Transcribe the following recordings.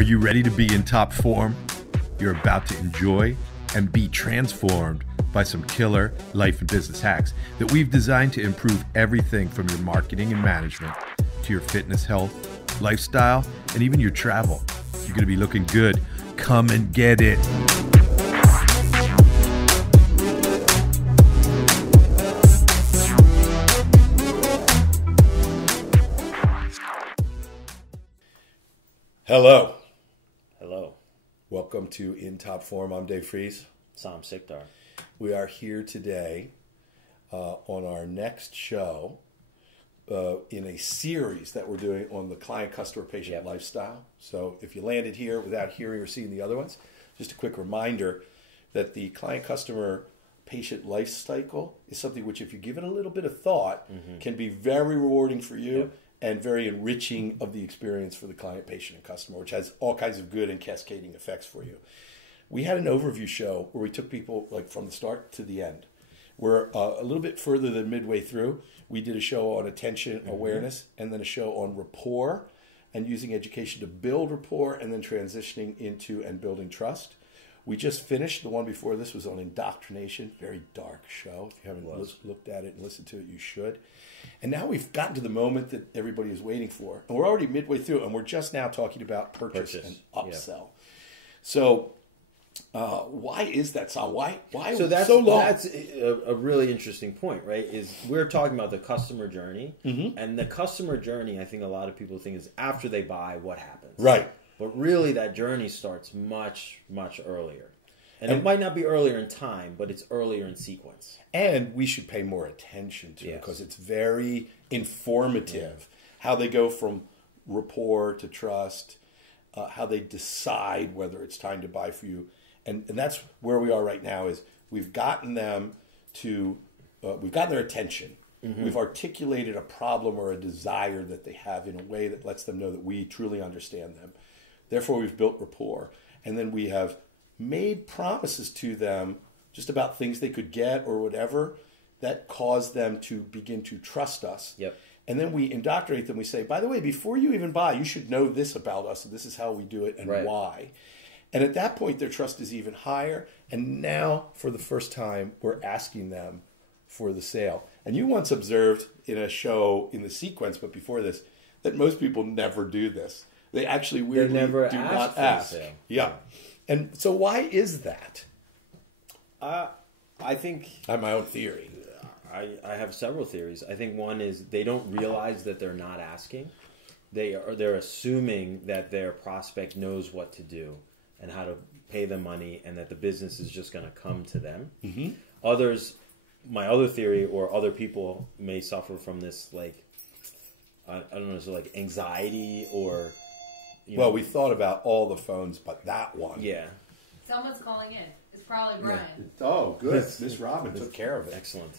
Are you ready to be in top form? You're about to enjoy and be transformed by some killer life and business hacks that we've designed to improve everything from your marketing and management to your fitness, health, lifestyle, and even your travel. You're going to be looking good. Come and get it. Hello. Hello. Welcome to In Top Form. I'm Dave Fries. Sam Sikdar. We are here today on our next show in a series that we're doing on the client, customer, patient lifestyle. So if you landed here without hearing or seeing the other ones, just a quick reminder that the client, customer, patient life cycle is something which, if you give it a little bit of thought, can be very rewarding for you and very enriching of the experience for the client, patient, and customer, which has all kinds of good and cascading effects for you. We had an overview show where we took people like from the start to the end. We're a little bit further than midway through. We did a show on attention awareness and then a show on rapport and using education to build rapport and then transitioning into and building trust. We just finished. The one before this was on indoctrination. Very dark show. If you haven't looked at it and listened to it, you should. And now we've gotten to the moment that everybody is waiting for. And we're already midway through, and we're just now talking about purchase. And upsell. Yeah. So why is that, Sam? Why so that's, so long? That's a really interesting point, right? Is we're talking about the customer journey. And the customer journey, I think a lot of people think is after they buy, what happens? Right. But really that journey starts much, much earlier. And it might not be earlier in time, but it's earlier in sequence. And we should pay more attention to it because it's very informative. How they go from rapport to trust, how they decide whether it's time to buy for you. And that's where we are right now is we've gotten them to, we've gotten their attention. We've articulated a problem or a desire that they have in a way that lets them know that we truly understand them. Therefore, we've built rapport. And then we have made promises to them just about things they could get or whatever that cause them to begin to trust us. And then we indoctrinate them. We say, by the way, before you even buy, you should know this about us. And this is how we do it and why. And at that point, their trust is even higher. And now, for the first time, we're asking them for the sale. And you once observed in a show in the sequence, but before this, that most people never do this. They actually weirdly do not ask. Yeah. And so why is that? I think I have my own theory. I have several theories. I think one is they don't realize that they're not asking. They're assuming that their prospect knows what to do and how to pay them money and that the business is just going to come to them. Others, my other theory, or other people may suffer from this, like, I don't know, so like anxiety or... Well, we thought about all the phones, but that one. Yeah. Someone's calling in. It's probably Brian. Yeah. Oh, good. Miss Robin took care of it. Excellent.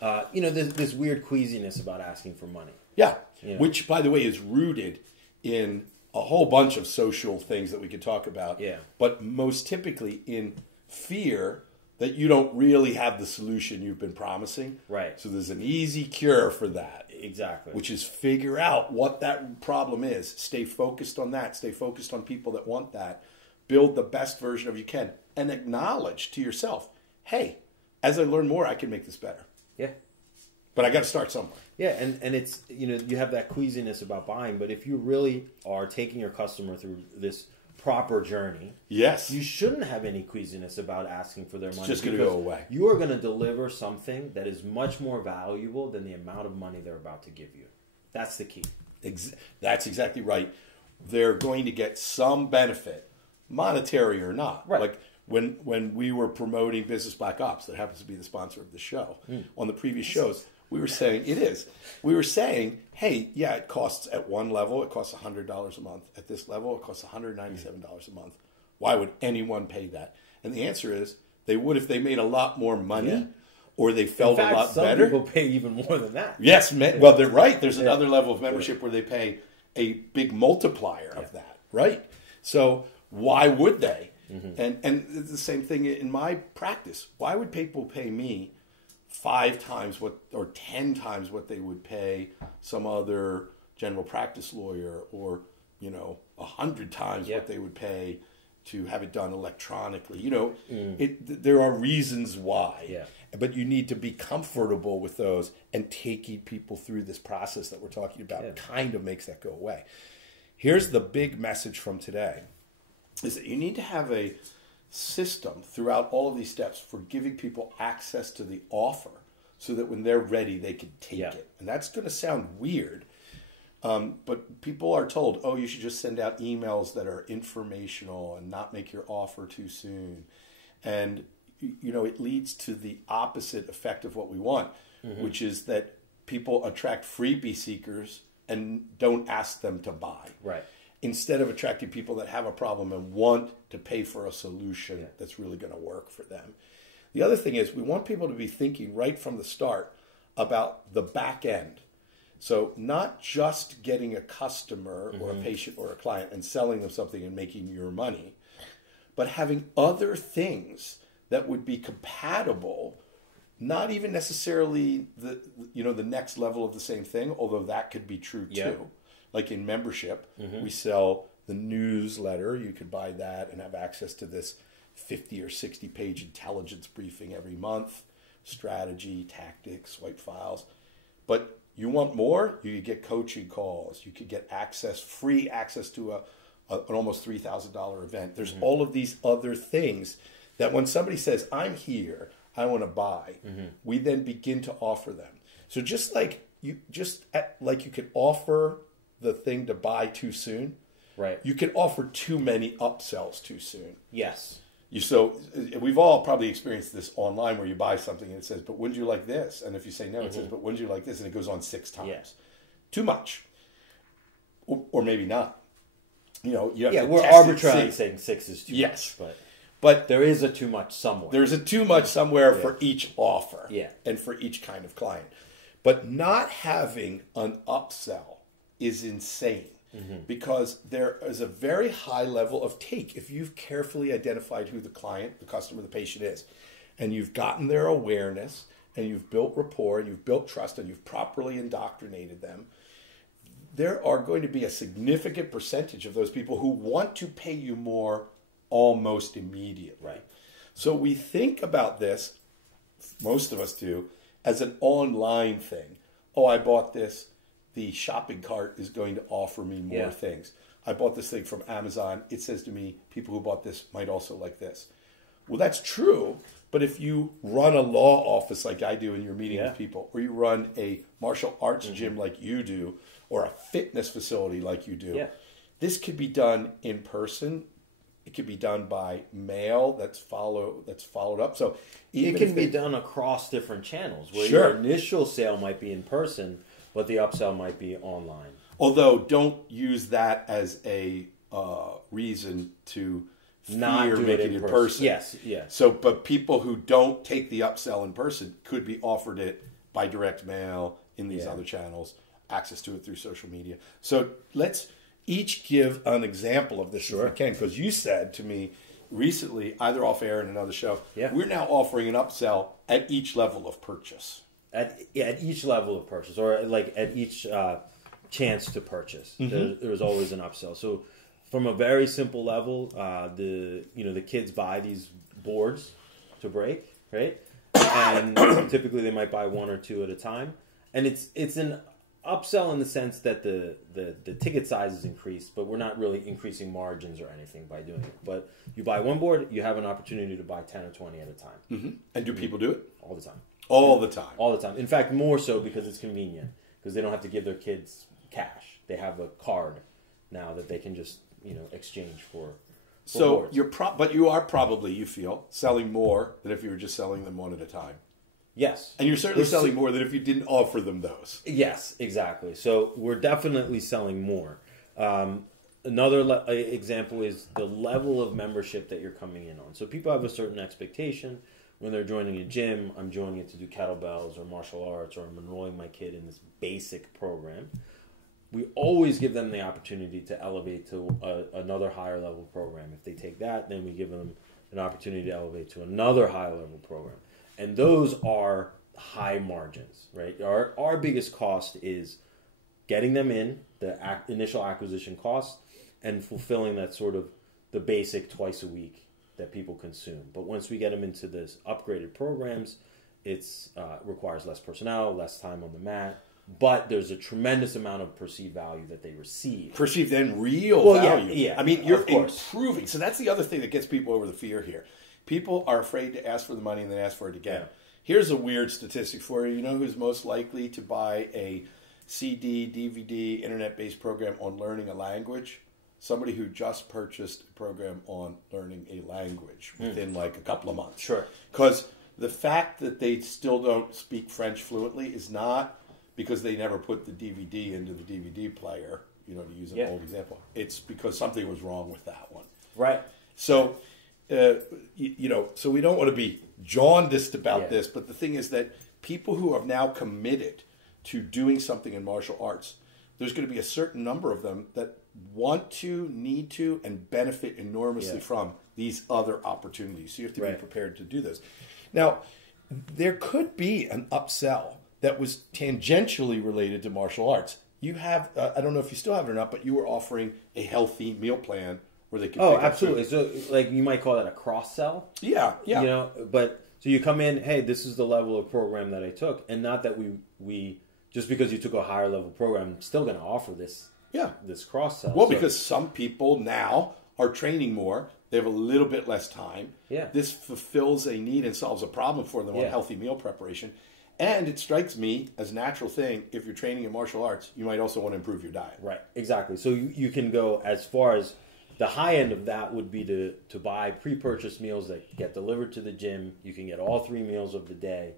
There's this weird queasiness about asking for money. Yeah. Which, by the way, is rooted in a whole bunch of social things that we could talk about. Yeah. But most typically in fear that you don't really have the solution you've been promising. Right. So there's an easy cure for that. Exactly. Which is figure out what that problem is. Stay focused on that. Stay focused on people that want that. Build the best version of you can. And acknowledge to yourself, hey, as I learn more, I can make this better. Yeah. But I got to start somewhere. Yeah, and it's, you have that queasiness about buying, but if you really are taking your customer through this proper journey, you shouldn't have any queasiness about asking for their money. It's just going to go away. You are going to deliver something that is much more valuable than the amount of money they're about to give you. That's the key. That's exactly right. They're going to get some benefit, monetary or not. Right. Like when we were promoting Business Black Ops, that happens to be the sponsor of the show, on the previous shows, we were saying, hey, yeah, it costs at one level, it costs $100 a month. At this level, it costs $197 a month. Why would anyone pay that? And the answer is they would if they made a lot more money or they felt a lot better. Some people pay even more than that. Yes, well, they're right. There's another level of membership where they pay a big multiplier of that, right? So why would they? And it's the same thing in my practice. Why would people pay me 5 times what or 10 times what they would pay some other general practice lawyer or 100 times Yeah. what they would pay to have it done electronically. There are reasons why. Yeah. But you need to be comfortable with those, and taking people through this process that we're talking about kind of makes that go away. Here's the big message from today, is that you need to have a system throughout all of these steps for giving people access to the offer so that when they're ready, they can take it. And that's going to sound weird, but people are told, oh, you should just send out emails that are informational and not make your offer too soon. And, it leads to the opposite effect of what we want, which is that people attract freebie seekers and don't ask them to buy. Right. Instead of attracting people that have a problem and want to pay for a solution that's really going to work for them. The other thing is we want people to be thinking right from the start about the back end. So not just getting a customer or a patient or a client and selling them something and making your money, but having other things that would be compatible, not even necessarily the next level of the same thing, although that could be true too. Like in membership, we sell the newsletter. You could buy that and have access to this 50 or 60 page intelligence briefing every month, strategy, tactics, white files. But you want more? You could get coaching calls. You could get free access to an almost $3,000 event. There's all of these other things that when somebody says, I'm here, I want to buy, we then begin to offer them. So just like you could offer the thing to buy too soon, right? You can offer too many upsells too soon. Yes. So we've all probably experienced this online where you buy something and it says, but wouldn't you like this? And if you say no, it says, but wouldn't you like this? And it goes on 6 times. Yeah. Too much. Or maybe not. You have to we're test arbitrarily saying 6 is too much. But there is a too much somewhere. There's a too much somewhere for each offer. Yeah. And for each kind of client. But not having an upsell is insane. Because there is a very high level of take. If you've carefully identified who the client, the customer, the patient is, and you've gotten their awareness, and you've built rapport, and you've built trust, and you've properly indoctrinated them, there are going to be a significant percentage of those people who want to pay you more almost immediately. Right. So we think about this, most of us do, as an online thing. Oh, I bought this. The shopping cart is going to offer me more things. I bought this thing from Amazon. It says to me, people who bought this might also like this. Well, that's true. But if you run a law office like I do and you're meeting with people, or you run a martial arts gym like you do, or a fitness facility like you do, this could be done in person. It could be done by mail that's followed up. So it can be done across different channels where your initial sale might be in person, but the upsell might be online. Although, don't use that as a reason to fear making it in person. Yes. So, but people who don't take the upsell in person could be offered it by direct mail in these other channels, access to it through social media. So let's each give an example of this if we can, because you said to me recently, either off air in another show, we're now offering an upsell at each level of purchase. At each level of purchase, or like at each chance to purchase, there's always an upsell. So, from a very simple level, the kids buy these boards to break, right? And typically they might buy 1 or 2 at a time, and it's an upsell in the sense that the ticket size is increased, but we're not really increasing margins or anything by doing it. But you buy 1 board, you have an opportunity to buy 10 or 20 at a time. And do people do it all the time? All the time. All the time. In fact, more so because it's convenient. Because they don't have to give their kids cash. They have a card now that they can just, exchange for so boards. But you are probably, you feel, selling more than if you were just selling them 1 at a time. Yes. And you're certainly selling more than if you didn't offer them those. Yes, exactly. So we're definitely selling more. Another example is the level of membership that you're coming in on. So people have a certain expectation. When they're joining a gym, I'm joining it to do kettlebells or martial arts, or I'm enrolling my kid in this basic program. We always give them the opportunity to elevate to another higher level program. If they take that, then we give them an opportunity to elevate to another higher level program. And those are high margins, right? Our biggest cost is getting them in, the initial acquisition cost, and fulfilling that sort of the basic twice a week that people consume. But once we get them into this upgraded programs, it's requires less personnel, less time on the mat, but there's a tremendous amount of perceived value that they receive. Perceived and real value. Yeah. I mean, you're improving. So that's the other thing that gets people over the fear here. People are afraid to ask for the money and then ask for it again. Yeah. Here's a weird statistic for you. You know who's most likely to buy a CD, DVD, internet-based program on learning a language? Somebody who just purchased a program on learning a language within like a couple of months. Sure. Because the fact that they still don't speak French fluently is not because they never put the DVD into the DVD player, you know, to use an old example. It's because something was wrong with that one. Right. So, you know, so we don't want to be jaundiced about this, but the thing is that people who have now committed to doing something in martial arts, there's going to be a certain number of them that want to, need to, and benefit enormously from these other opportunities. So you have to be prepared to do those. Now, there could be an upsell that was tangentially related to martial arts. You have, I don't know if you still have it or not, but you were offering a healthy meal plan where they could pick up absolutely. food. So, like, you might call that a cross-sell. Yeah. You know, but so you come in, hey, this is the level of program that I took, and not that we just because you took a higher level program, I'm still going to offer this cross-sell. Well, because some people now are training more. They have a little bit less time. Yeah. This fulfills a need and solves a problem for them on healthy meal preparation. And it strikes me as a natural thing, if you're training in martial arts, you might also want to improve your diet. Right, exactly. So you can go as far as the high end of that would be to buy pre-purchased meals that get delivered to the gym. You can get all 3 meals of the day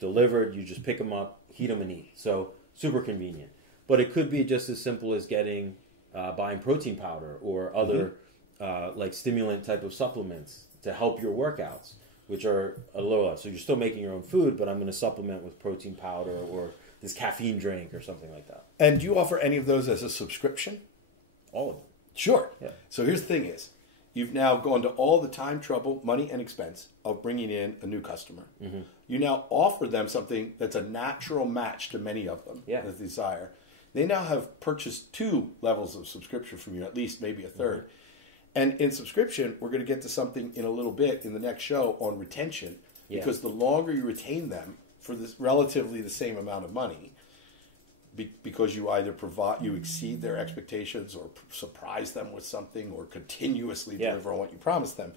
delivered. You just pick them up, heat them, and eat. So super convenient. But it could be just as simple as buying protein powder or other like stimulant type of supplements to help your workouts, which are a little less. So you're still making your own food, but I'm going to supplement with protein powder or this caffeine drink or something like that. And do you offer any of those as a subscription? All of them. Sure. Yeah. So here's the thing is, you've now gone to all the time, trouble, money, and expense of bringing in a new customer. Mm-hmm. You now offer them something that's a natural match to many of them, that they desire. They now have purchased 2 levels of subscription from you, at least maybe a third. Mm-hmm. And in subscription, we're going to get to something in a little bit in the next show on retention, because the longer you retain them for this relatively the same amount of money, because you either you exceed their expectations or surprise them with something or continuously deliver on what you promised them,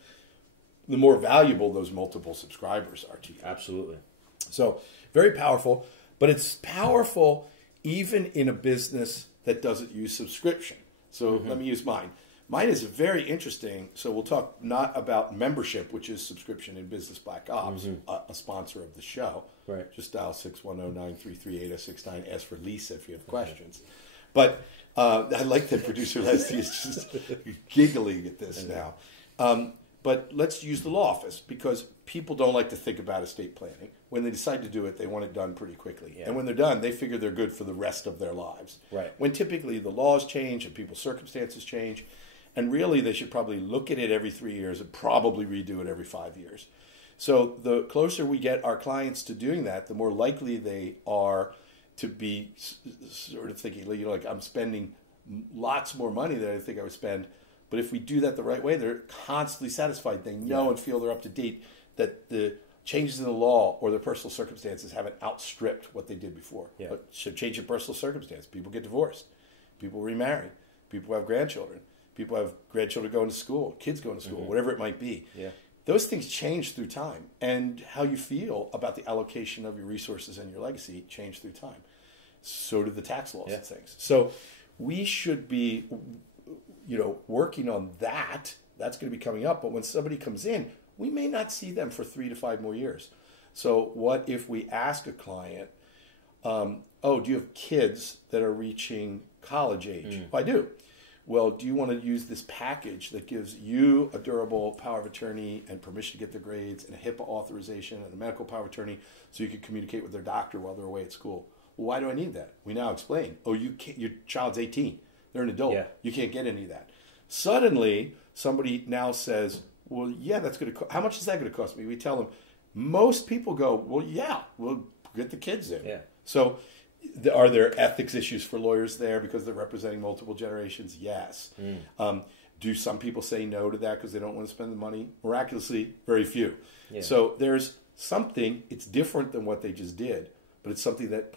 the more valuable those multiple subscribers are to you. Absolutely. So very powerful, but it's powerful even in a business that doesn't use subscription. So let me use mine. Mine is very interesting. So we'll talk not about membership, which is subscription in Business Black Ops, a sponsor of the show. Right. Just dial 610-933-8069. Ask for Lisa if you have questions. But I like that producer Leslie is just giggling at this now. But let's use the law office, because people don't like to think about estate planning. When they decide to do it, they want it done pretty quickly. Yeah. And when they're done, they figure they're good for the rest of their lives. Right. When typically the laws change and people's circumstances change. And really, they should probably look at it every 3 years and probably redo it every 5 years. So the closer we get our clients to doing that, the more likely they are to be sort of thinking, you know, like, I'm spending lots more money than I think I would spend. But if we do that the right way, they're constantly satisfied. They know and feel they're up to date, that the changes in the law or their personal circumstances haven't outstripped what they did before. Yeah. But should change in personal circumstance. People get divorced. People remarry. People have grandchildren. People have grandchildren going to school, kids going to school, whatever it might be. Yeah. Those things change through time. And how you feel about the allocation of your resources and your legacy change through time. So do the tax laws and things. So we should be, you know, working on that. That's going to be coming up. But when somebody comes in, we may not see them for 3 to 5 more years. So what if we ask a client, do you have kids that are reaching college age? I do. Well, do you want to use this package that gives you a durable power of attorney and permission to get their grades and a HIPAA authorization and a medical power of attorney so you can communicate with their doctor while they're away at school? Well, why do I need that? We now explain. Oh, you can't, your child's 18. They're an adult. Yeah. You can't get any of that. Suddenly, somebody now says, well, yeah, that's going to how much is that going to cost me? We tell them, most people go, well, yeah, we'll get the kids in. Yeah. So Are there ethics issues for lawyers there because they're representing multiple generations? Yes. Do some people say no to that because they don't want to spend the money? Miraculously, very few. Yeah. So there's something, it's different than what they just did, but it's something that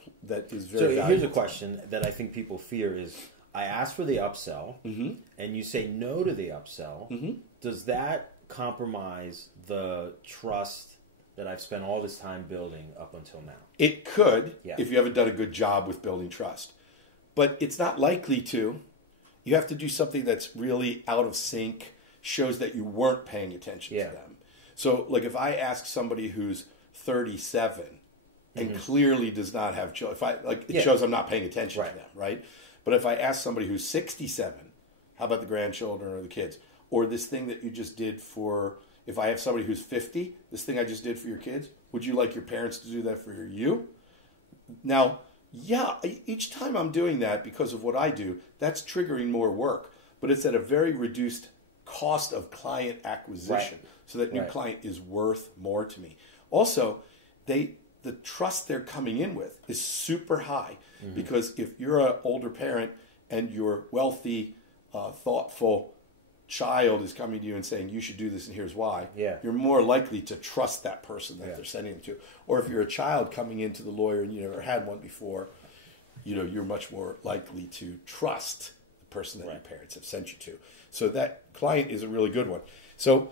is very valuable. Here's a question that I think people fear is, I ask for the upsell, and you say no to the upsell. Does that compromise the trust that I've spent all this time building up until now? It could, Yeah. if you haven't done a good job with building trust. But it's not likely to. You have to do something that's really out of sync, shows that you weren't paying attention to them. So, like if I ask somebody who's 37 and clearly does not have children, it shows I'm not paying attention to them, right? But if I ask somebody who's 67, how about the grandchildren or the kids? Or this thing that you just did for, if I have somebody who's 50, this thing I just did for your kids, would you like your parents to do that for you? Now, yeah, each time I'm doing that because of what I do, that's triggering more work. But it's at a very reduced cost of client acquisition. So that new client is worth more to me. Also, the trust they're coming in with is super high. Because if you're an older parent and your wealthy, thoughtful child is coming to you and saying, you should do this and here's why, you're more likely to trust that person that they're sending them to. Or if you're a child coming into the lawyer and you never had one before, you're much more likely to trust the person that your parents have sent you to. So that client is a really good one. So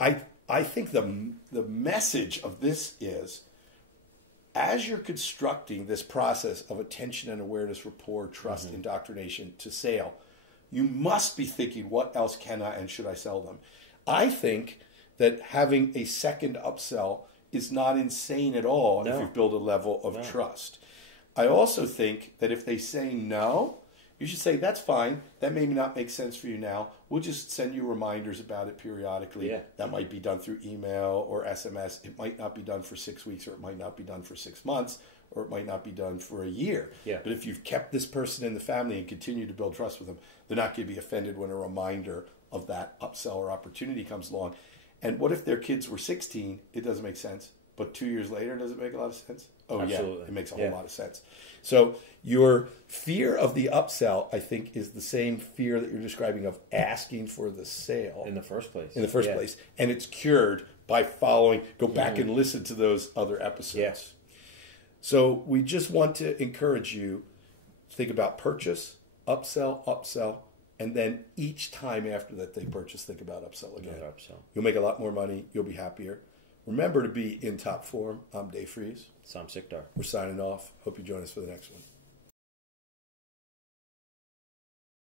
I think the message of this is, as you're constructing this process of attention and awareness, rapport, trust, indoctrination to sale, you must be thinking, what else can I and should I sell them? I think that having a second upsell is not insane at all if you've built a level of trust. I also think that if they say no, you should say, that's fine. That may not make sense for you now. We'll just send you reminders about it periodically. That might be done through email or SMS. It might not be done for 6 weeks, or it might not be done for 6 months, or it might not be done for a year. But if you've kept this person in the family and continue to build trust with them, they're not going to be offended when a reminder of that upsell or opportunity comes along. And what if their kids were 16? It doesn't make sense. But 2 years later, does it make a lot of sense? Oh, absolutely. Yeah, it makes a whole lot of sense. So your fear of the upsell, I think, is the same fear that you're describing of asking for the sale. In the first place. Place. And it's cured by go back and listen to those other episodes. So we just want to encourage you to think about purchase, upsell, and then each time after that they purchase, think about upsell again. You'll make a lot more money. You'll be happier. Remember to be in top form. I'm Dave Fries. I'm Sikdar. We're signing off. Hope you join us for the next one.